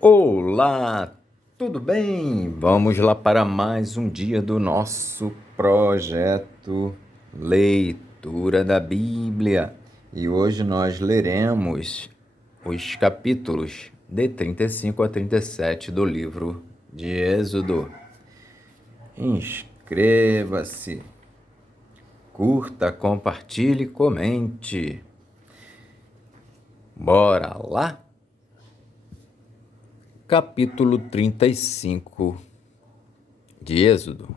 Olá, tudo bem? Vamos lá para mais um dia do nosso projeto Leitura da Bíblia. E hoje nós leremos os capítulos de 35 a 37 do livro de Êxodo. Inscreva-se, curta, compartilhe, comente. Bora lá? Capítulo 35 de Êxodo.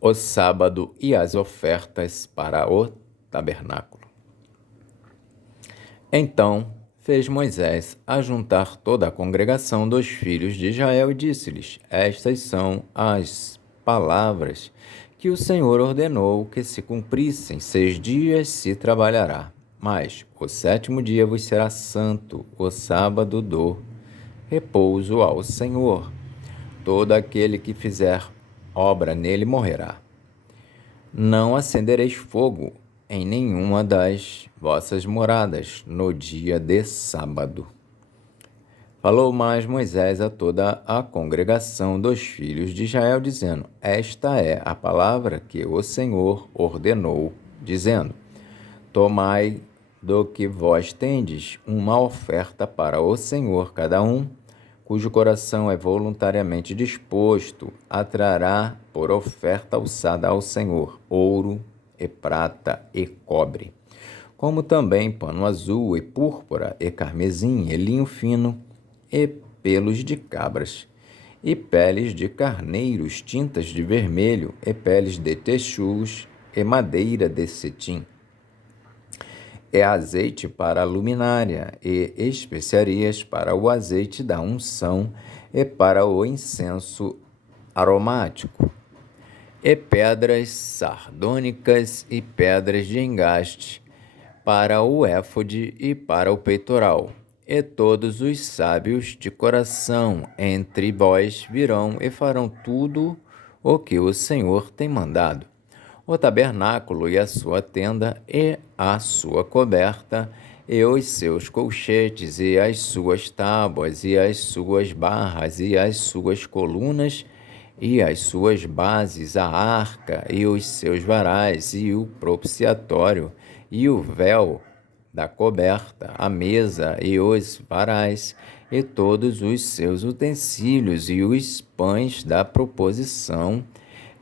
O sábado e as ofertas para o tabernáculo. Então fez Moisés ajuntar toda a congregação dos filhos de Israel e disse-lhes: Estas são as palavras que o Senhor ordenou que se cumprissem. 6 dias se trabalhará, mas o 7º dia vos será santo, o sábado do repouso ao Senhor. Todo aquele que fizer obra nele morrerá. Não acendereis fogo em nenhuma das vossas moradas no dia de sábado. Falou mais Moisés a toda a congregação dos filhos de Israel, dizendo: Esta é a palavra que o Senhor ordenou, dizendo: Tomai do que vós tendes uma oferta para o Senhor, cada um cujo coração é voluntariamente disposto, trará por oferta alçada ao Senhor ouro e prata e cobre, como também pano azul e púrpura e carmesim e linho fino e pelos de cabras e peles de carneiros, tintas de vermelho e peles de texugos e madeira de cetim. É azeite para a luminária, e especiarias para o azeite da unção e para o incenso aromático, e pedras sardônicas e pedras de engaste para o éfode e para o peitoral. E todos os sábios de coração entre vós virão e farão tudo o que o Senhor tem mandado. O tabernáculo e a sua tenda, e a sua coberta, e os seus colchetes, e as suas tábuas, e as suas barras, e as suas colunas, e as suas bases, a arca, e os seus varais, e o propiciatório, e o véu da coberta, a mesa, e os varais, e todos os seus utensílios, e os pães da proposição,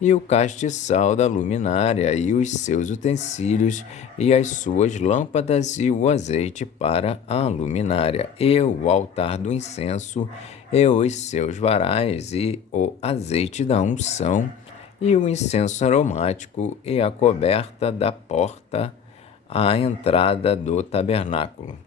e o castiçal da luminária, e os seus utensílios, e as suas lâmpadas, e o azeite para a luminária, e o altar do incenso, e os seus varais, e o azeite da unção, e o incenso aromático, e a coberta da porta à entrada do tabernáculo,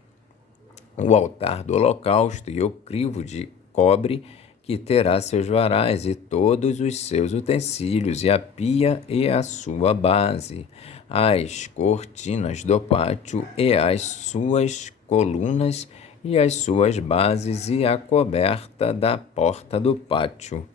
o altar do holocausto, e o crivo de cobre, que terá seus varais e todos os seus utensílios, e a pia e a sua base, as cortinas do pátio e as suas colunas e as suas bases, e a coberta da porta do pátio,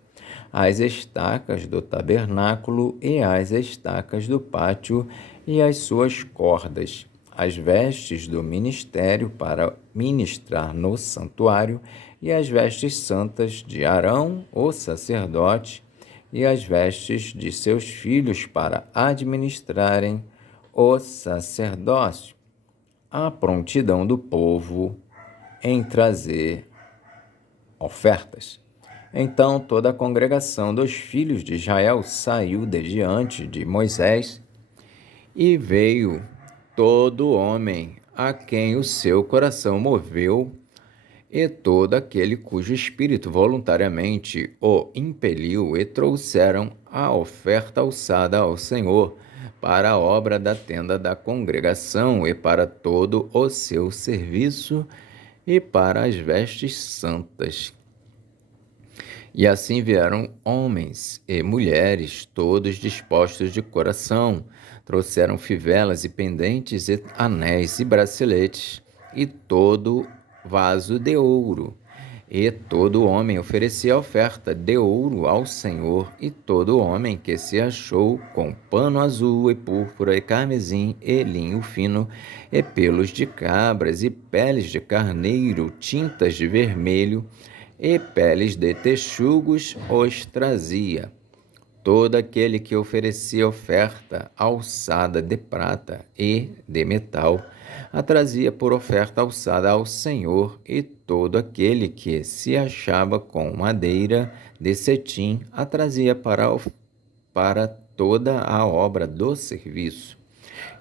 as estacas do tabernáculo e as estacas do pátio e as suas cordas, as vestes do ministério para ministrar no santuário, e as vestes santas de Arão, o sacerdote, e as vestes de seus filhos para administrarem o sacerdócio, a prontidão do povo em trazer ofertas. Então toda a congregação dos filhos de Israel saiu de diante de Moisés, e veio todo homem a quem o seu coração moveu, e todo aquele cujo espírito voluntariamente o impeliu, e trouxeram a oferta alçada ao Senhor para a obra da tenda da congregação, e para todo o seu serviço, e para as vestes santas. E assim vieram homens e mulheres, todos dispostos de coração, trouxeram fivelas e pendentes, e anéis e braceletes, e todo vaso de ouro, E todo homem oferecia oferta de ouro ao Senhor, e todo homem que se achou com pano azul e púrpura e carmesim e linho fino, e pelos de cabras e peles de carneiro, tintas de vermelho e peles de texugos, os trazia. Todo aquele que oferecia oferta alçada de prata e de metal, a trazia por oferta alçada ao Senhor, e todo aquele que se achava com madeira de cetim, a trazia para toda a obra do serviço.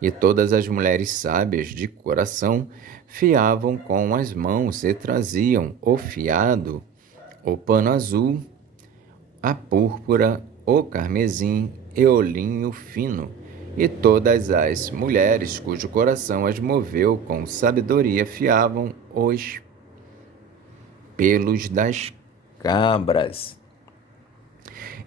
E todas as mulheres sábias de coração fiavam com as mãos e traziam o fiado, o pano azul, a púrpura, o carmesim e o linho fino. E todas as mulheres cujo coração as moveu com sabedoria fiavam os pelos das cabras.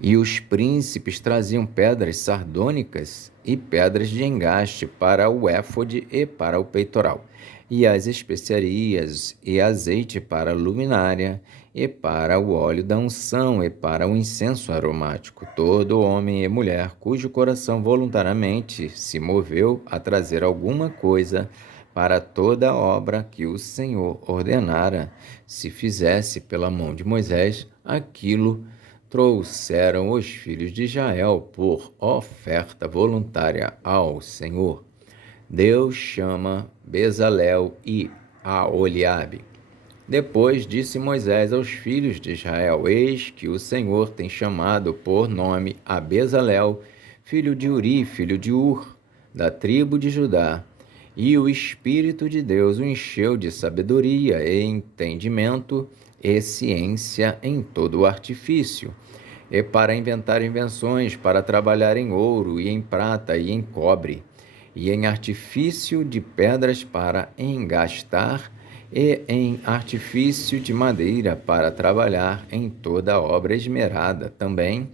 E os príncipes traziam pedras sardônicas e pedras de engaste para o éfode e para o peitoral, e as especiarias e azeite para a luminária, e para o óleo da unção, e para o incenso aromático. Todo homem e mulher cujo coração voluntariamente se moveu a trazer alguma coisa para toda a obra que o Senhor ordenara, se fizesse pela mão de Moisés, aquilo trouxeram os filhos de Israel por oferta voluntária ao Senhor. Deus chama Bezalel e Aholiabe. Depois disse Moisés aos filhos de Israel: Eis que o Senhor tem chamado por nome a Bezalel, filho de Uri, filho de Ur, da tribo de Judá. E o Espírito de Deus o encheu de sabedoria e entendimento e ciência em todo o artifício, e para inventar invenções, para trabalhar em ouro e em prata e em cobre, e em artifício de pedras para engastar, e em artifício de madeira para trabalhar em toda obra esmerada. Também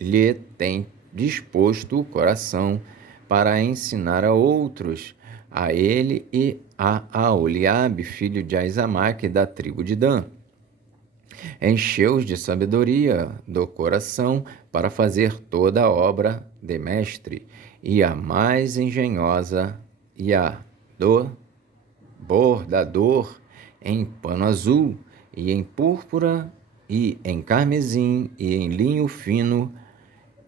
lhe tem disposto o coração para ensinar a outros, a ele e a Aholiabe, filho de Aizamaque, da tribo de Dan. Encheu-os de sabedoria do coração para fazer toda a obra de mestre, e a mais engenhosa, e a do bordador em pano azul, e em púrpura, e em carmesim, e em linho fino,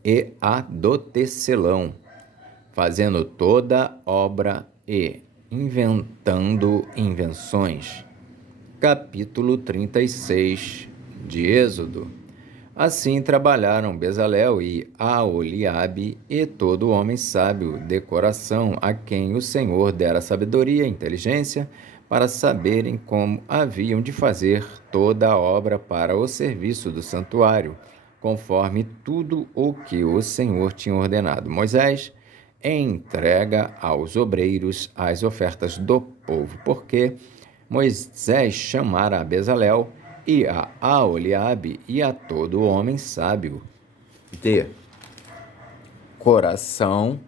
e a do tecelão, fazendo toda obra e inventando invenções. Capítulo 36 de Êxodo. Assim trabalharam Bezalel e Aholiabe e todo homem sábio de coração, a quem o Senhor dera sabedoria e inteligência, para saberem como haviam de fazer toda a obra para o serviço do santuário, conforme tudo o que o Senhor tinha ordenado. Moisés entrega aos obreiros as ofertas do povo, porque Moisés chamara a Bezalel e a Aholiabe e a todo homem sábio de coração,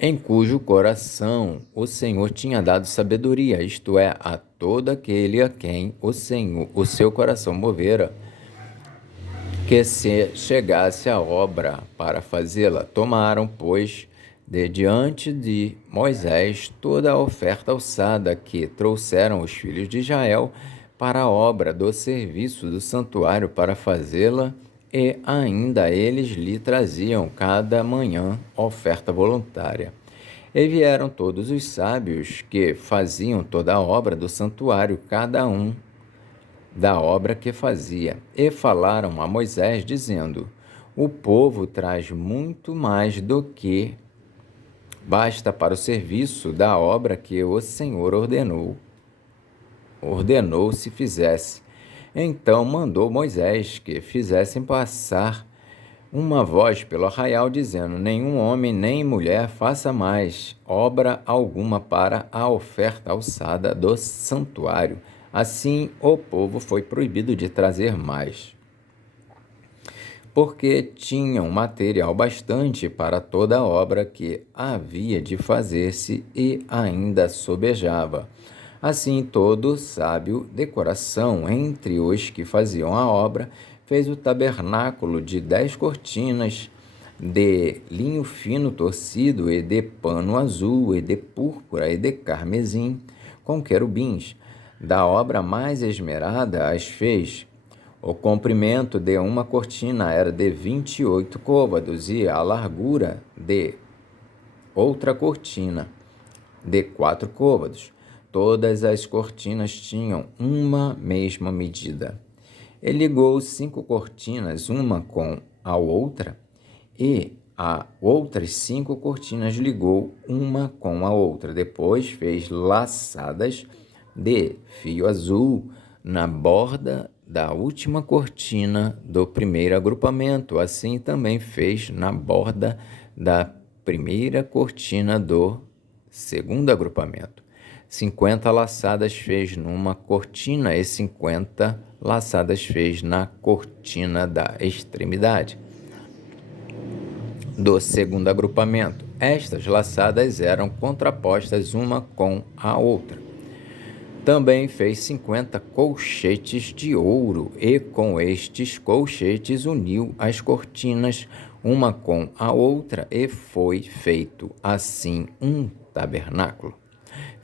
em cujo coração o Senhor tinha dado sabedoria, isto é, a todo aquele a quem o seu coração movera, que se chegasse à obra para fazê-la. Tomaram, pois, de diante de Moisés toda a oferta alçada que trouxeram os filhos de Israel para a obra do serviço do santuário para fazê-la, e ainda eles lhe traziam cada manhã oferta voluntária. E vieram todos os sábios que faziam toda a obra do santuário, cada um da obra que fazia, e falaram a Moisés, dizendo: O povo traz muito mais do que basta para o serviço da obra que o Senhor ordenou se fizesse. Então mandou Moisés que fizessem passar uma voz pelo arraial, dizendo: Nenhum homem nem mulher faça mais obra alguma para a oferta alçada do santuário. Assim o povo foi proibido de trazer mais, porque tinham material bastante para toda a obra que havia de fazer-se, e ainda sobejava. Assim, todo sábio de coração, entre os que faziam a obra, fez o tabernáculo de 10 cortinas, de linho fino torcido, e de pano azul, e de púrpura, e de carmesim, com querubins. Da obra mais esmerada as fez. O comprimento de uma cortina era de 28 côvados, e a largura de outra cortina de 4 côvados. Todas as cortinas tinham uma mesma medida. Ele ligou 5 cortinas, uma com a outra, e a outras 5 cortinas ligou uma com a outra. Depois fez laçadas de fio azul na borda da última cortina do primeiro agrupamento. Assim também fez na borda da primeira cortina do segundo agrupamento. 50 laçadas fez numa cortina e 50 laçadas fez na cortina da extremidade do segundo agrupamento. Estas laçadas eram contrapostas uma com a outra. Também fez 50 colchetes de ouro, e com estes colchetes uniu as cortinas uma com a outra, e foi feito assim um tabernáculo.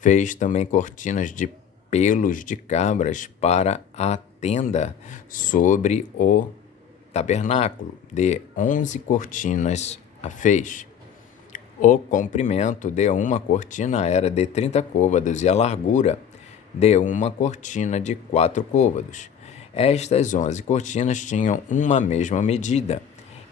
Fez também cortinas de pelos de cabras para a tenda sobre o tabernáculo. De 11 cortinas a fez. O comprimento de uma cortina era de 30 côvados e a largura de uma cortina de 4 côvados. Estas 11 cortinas tinham uma mesma medida,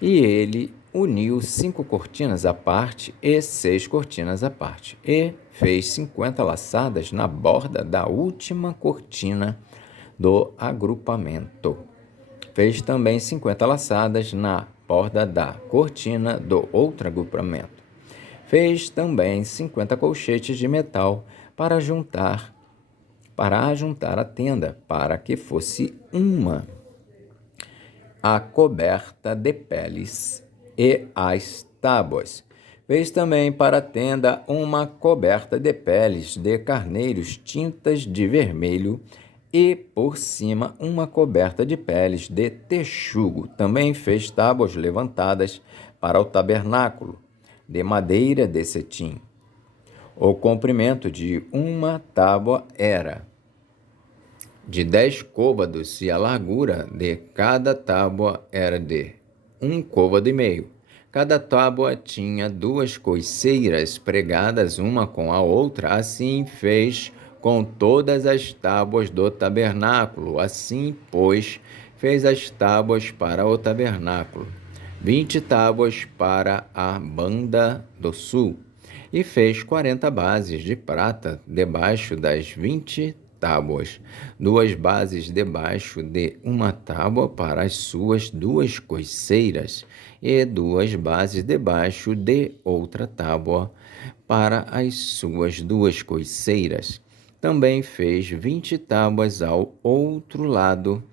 e ele uniu 5 cortinas à parte e 6 cortinas à parte, e fez 50 laçadas na borda da última cortina do agrupamento. Fez também 50 laçadas na borda da cortina do outro agrupamento. Fez também 50 colchetes de metal para ajuntar a tenda, para que fosse uma a coberta de peles e as tábuas. Fez também para a tenda uma coberta de peles de carneiros tintas de vermelho, e por cima uma coberta de peles de texugo. Também fez tábuas levantadas para o tabernáculo, de madeira de cetim. O comprimento de uma tábua era de 10 côvados, e a largura de cada tábua era de 1 côvado e meio. Cada tábua tinha 2 coiceiras pregadas uma com a outra. Assim fez com todas as tábuas do tabernáculo. Assim, pois, fez as tábuas para o tabernáculo, 20 tábuas para a banda do sul, e fez 40 bases de prata debaixo das 20 tábuas, 2 bases debaixo de uma tábua para as suas 2 coiceiras, e 2 bases debaixo de outra tábua para as suas 2 coiceiras. Também fez 20 tábuas ao outro lado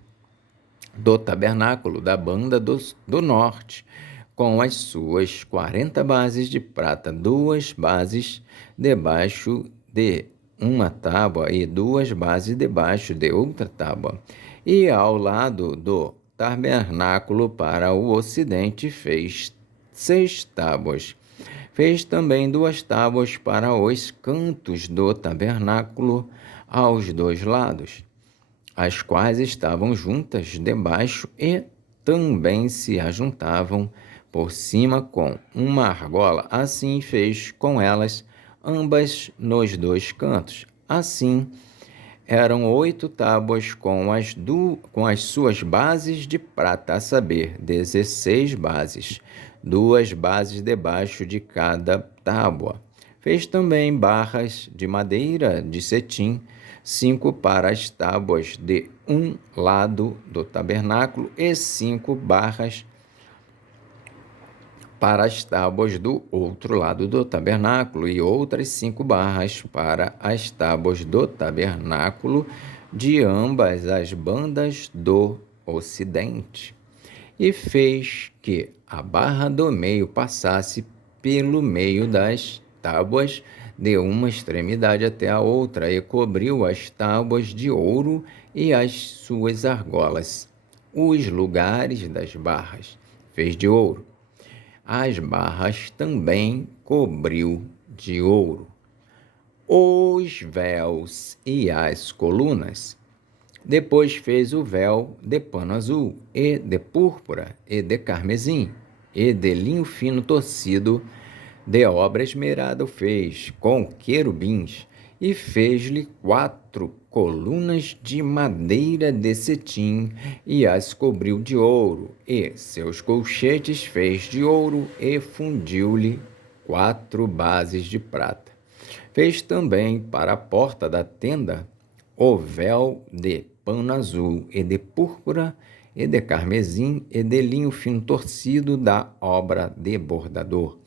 do tabernáculo da banda do norte, com as suas 40 bases de prata, 2 bases debaixo de uma tábua e 2 bases debaixo de outra tábua. E ao lado do tabernáculo para o ocidente fez 6 tábuas. Fez também 2 tábuas para os cantos do tabernáculo aos 2 lados, as quais estavam juntas debaixo e também se ajuntavam por cima com uma argola. Assim fez com elas ambas nos 2 cantos. Assim eram 8 tábuas com as suas bases de prata, a saber, 16 bases, 2 bases debaixo de cada tábua. Fez também barras de madeira de cetim, 5 para as tábuas de um lado do tabernáculo e 5 barras para as tábuas do outro lado do tabernáculo, e outras 5 barras para as tábuas do tabernáculo de ambas as bandas do ocidente. E fez que a barra do meio passasse pelo meio das tábuas de uma extremidade até a outra, e cobriu as tábuas de ouro e as suas argolas. Os lugares das barras fez de ouro. As barras também cobriu de ouro. Os véus e as colunas. Depois fez o véu de pano azul, e de púrpura, e de carmesim, e de linho fino torcido, de obra esmerada o fez, com querubins, e fez-lhe 4 colunas de madeira de cetim, e as cobriu de ouro, e seus colchetes fez de ouro, e fundiu-lhe 4 bases de prata. Fez também para a porta da tenda o véu de pano azul, e de púrpura, e de carmesim, e de linho fino torcido da obra de bordador,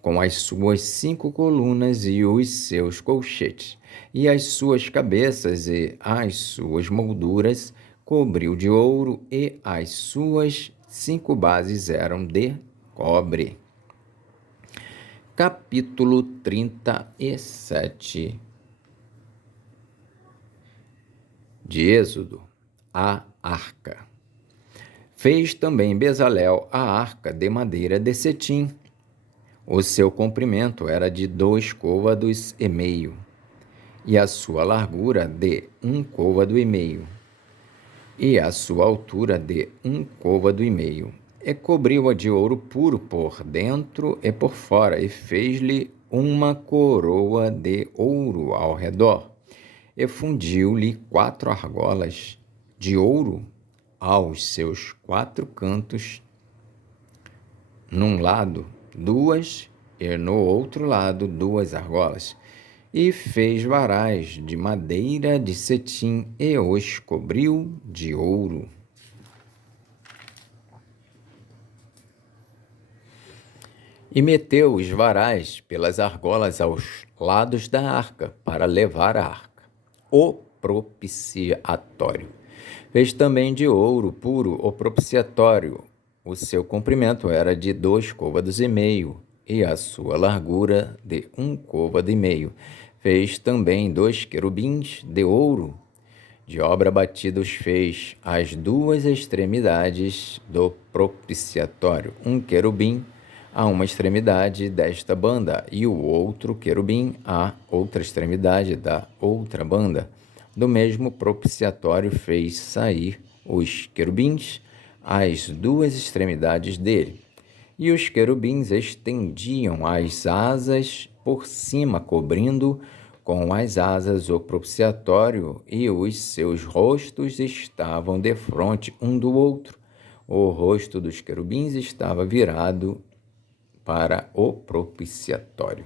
com as suas 5 colunas e os seus colchetes, e as suas cabeças e as suas molduras cobriu de ouro, e as suas 5 bases eram de cobre. Capítulo 37 de Êxodo, a arca. Fez também Bezalel a arca de madeira de cetim. O seu comprimento era de 2 côvados e meio, e a sua largura de 1 côvado e meio, e a sua altura de 1 côvado e meio. E cobriu-a de ouro puro por dentro e por fora, e fez-lhe uma coroa de ouro ao redor, e fundiu-lhe 4 argolas de ouro aos seus 4 cantos, num lado 2, e no outro lado 2 argolas, e fez varais de madeira de cetim, e os cobriu de ouro. E meteu os varais pelas argolas aos lados da arca, para levar a arca, o propiciatório. Fez também de ouro puro o propiciatório. O seu comprimento era de 2 côvados e meio, e a sua largura de 1 côvado e meio. Fez também 2 querubins de ouro. De obra batida os fez as 2 extremidades do propiciatório, um querubim a uma extremidade desta banda, e o outro querubim à outra extremidade da outra banda. Do mesmo propiciatório fez sair os querubins às 2 extremidades dele. E os querubins estendiam as asas por cima, cobrindo com as asas o propiciatório, e os seus rostos estavam defronte um do outro. O rosto dos querubins estava virado para o propiciatório.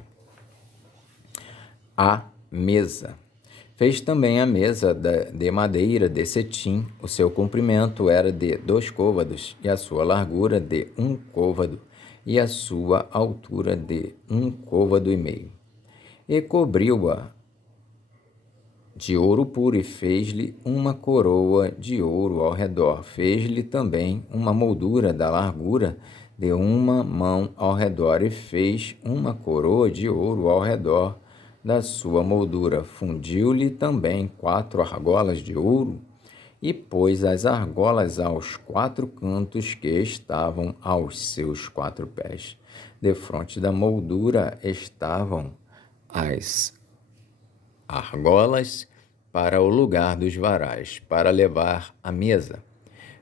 A mesa. Fez também a mesa de madeira de cetim. O seu comprimento era de 2 côvados, e a sua largura de 1 côvado, e a sua altura de 1 côvado e meio. E cobriu-a de ouro puro, e fez-lhe uma coroa de ouro ao redor. Fez-lhe também uma moldura da largura de 1 mão ao redor, e fez uma coroa de ouro ao redor da sua moldura. Fundiu-lhe também 4 argolas de ouro, e pôs as argolas aos 4 cantos que estavam aos seus 4 pés. Defronte da moldura estavam as argolas para o lugar dos varais, para levar a mesa.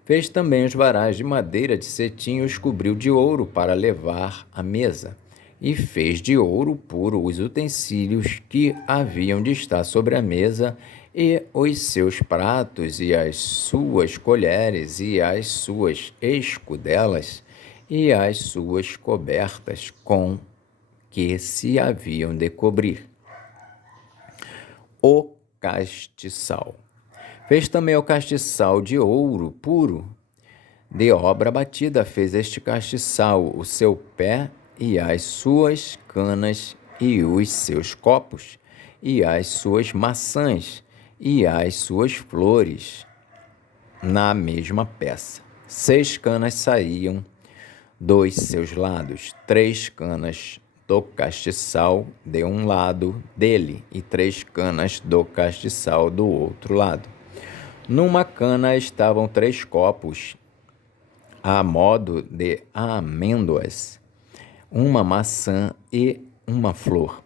Fez também os varais de madeira de cetim, e os cobriu de ouro para levar a mesa. E fez de ouro puro os utensílios que haviam de estar sobre a mesa, e os seus pratos, e as suas colheres, e as suas escudelas, e as suas cobertas com que se haviam de cobrir. O castiçal. Fez também o castiçal de ouro puro. De obra batida fez este castiçal, o seu pé, e as suas canas, e os seus copos, e as suas maçãs, e as suas flores, na mesma peça. 6 canas saíam dos seus lados, 3 canas do castiçal de um lado dele e 3 canas do castiçal do outro lado. Numa cana estavam 3 copos, a modo de amêndoas, uma maçã e uma flor.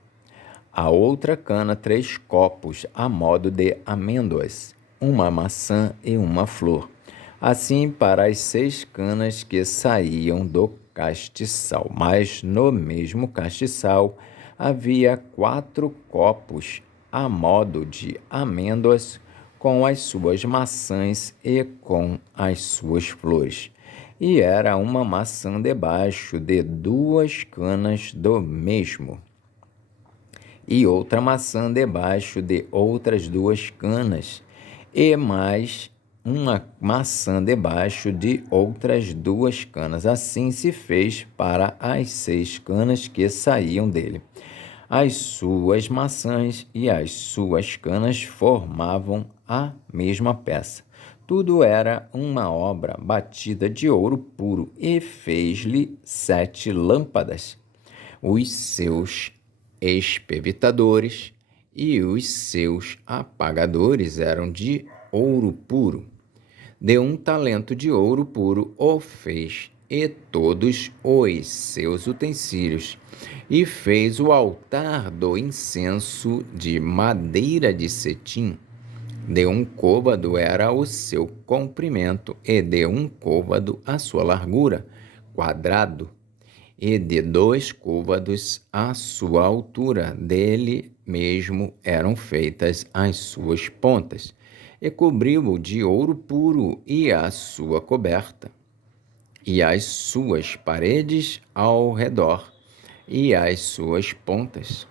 A outra cana 3 copos, a modo de amêndoas, uma maçã e uma flor. Assim para as 6 canas que saíam do castiçal. Mas no mesmo castiçal havia 4 copos, a modo de amêndoas, com as suas maçãs e com as suas flores. E era uma maçã debaixo de 2 canas do mesmo, e outra maçã debaixo de outras 2 canas, e mais uma maçã debaixo de outras 2 canas. Assim se fez para as 6 canas que saíam dele. As suas maçãs e as suas canas formavam a mesma peça. Tudo era uma obra batida de ouro puro, e fez-lhe 7 lâmpadas. Os seus espevitadores e os seus apagadores eram de ouro puro. De 1 talento de ouro puro o fez, e todos os seus utensílios. E fez o altar do incenso de madeira de cetim. De 1 côvado era o seu comprimento, e de 1 côvado a sua largura, quadrado, e de 2 côvados a sua altura. Dele mesmo eram feitas as suas pontas, e cobriu-o de ouro puro, e a sua coberta, e as suas paredes ao redor, e as suas pontas,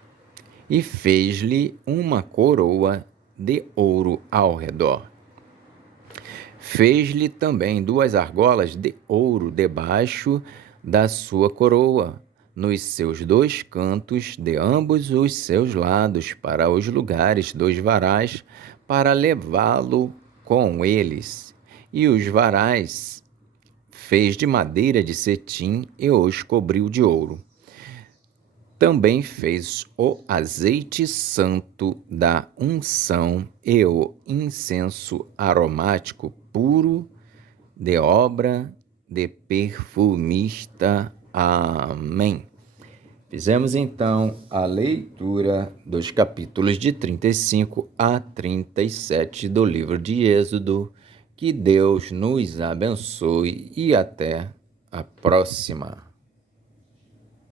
e fez-lhe uma coroa de ouro ao redor. Fez-lhe também 2 argolas de ouro debaixo da sua coroa, nos seus 2 cantos, de ambos os seus lados, para os lugares dos varais, para levá-lo com eles. E os varais fez de madeira de cetim, e os cobriu de ouro. Também fez o azeite santo da unção e o incenso aromático puro, de obra de perfumista. Amém. Fizemos então a leitura dos capítulos de 35 a 37 do livro de Êxodo. Que Deus nos abençoe e até a próxima.